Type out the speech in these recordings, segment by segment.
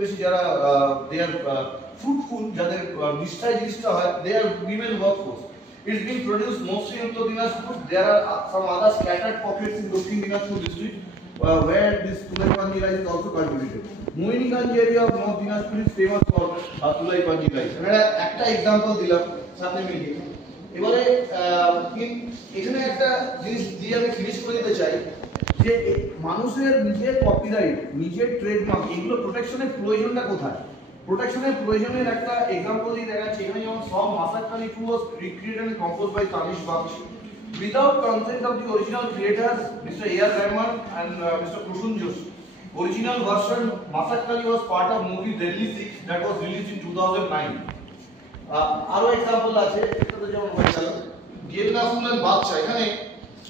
বেশি যারা দে আর ফ্রুটফুল, যাদের নিষ্ঠায় জিনিসটা হয়, they are women workforce. It's being produced mostly in Dinajpur. There are some other scattered pockets in Dakshin Dinajpur district where this Tulaipanji rice is also cultivated. Moiniganj area of North Dinajpur is famous for Tulaipanji rice. আমরা একটা एग्जांपल দিলাম সামনে মিলিয়ে. এবারে এখানে একটা জিনিস দিয়ে আমি ফিনিশ করে দিতে চাই যে মানুষের নিজের কপিরাইট, নিজের ট্রেডমার্ক, এগুলো প্রোটেকশনের প্রয়োজনটা কোথায়? প্রোটেকশনের প্রয়োজনের একটা एग्जांपल দিয়ে দেখাচ্ছি। এখানে যেমন সব Masakali two was recreated and composed by Tanishk Bagchi without consent of the original creators Mr. A.R. Rahman and Mr. Kushun Joshi. Original version Masakkali was part of movie Delhi 6 that was released in 2009. আরো एग्जांपल আছে, এটাতে যেমন হয়ে গেল গেন্দা ফুল এন্ড বাদশা। এখানে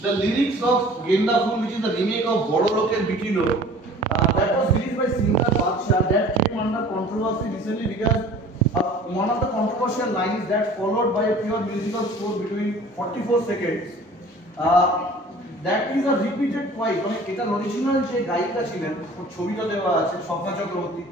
the lyrics of Genda full which is the remake of বড় লোকের বিটি লোক that was released by singer Badshah that came under controversy recently because one of the controversial lines that followed by a pure musical score between 44 seconds that is a repeated twice. মানে এটা অরিজিনাল যে গায়িকা ছিলেন, ছবিটা দেওয়া আছে স্বপ্না চক্রবর্তী,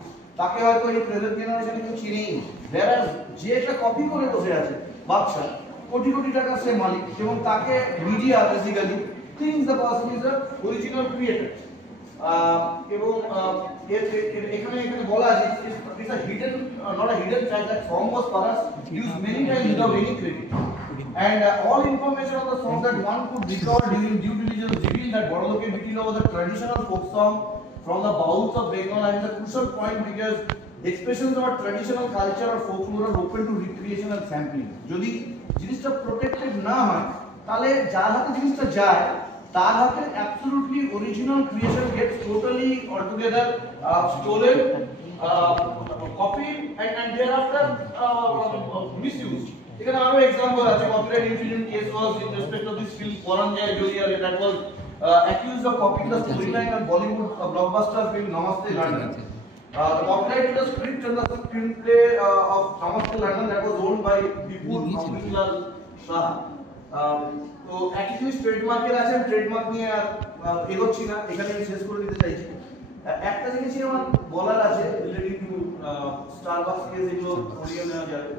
তাকে হয়তো এই প্রেজেন্ট জেনারেশনে কেউ চিনেই না। যারা যে এটা কপি করে বসে আছে বাদশা, কোটি কোটি টাকার সে মালিক, এবং তাকে media basically things the person is the original creator. এবং এখানে বলা আছে it's a hidden, not a hidden fact that song was perhaps used many times without any credit, and all information of the song that one could recover during due diligence revealed that বড় লোকের বিটি লোক was a traditional folk song from the bowels of Bengal, and is a crucial point because expressions of our traditional culture or folklore are open to recreation and sampling. যদি জিনিসটা প্রোটেক্টেড না হয় তাহলে যার হাতে জিনিসটা যায় তার হাতে absolutely original creation gets totally altogether stolen, copied and thereafter misused. এখানে আরো एग्जांपल আছে। Copyright infringement case was in respect of this film Koranjay Joliya that was accused of copying the storyline of Bollywood blockbuster film Namaste London. The copyright to the script and the screenplay of Namaste London that was owned by Vipul Amritlal Shah. তো একই জিনিস ট্রেডমার্কের আছে, ট্রেডমার্ক নিয়ে এগোচ্ছি না, এখানে আমি শেষ করে দিতে চাইছি। একটা জিনিসই আমার বলার আছে রিলেটিং টু স্টারবাকস কেস, এগুলো সরিয়ে নেওয়া যাবে।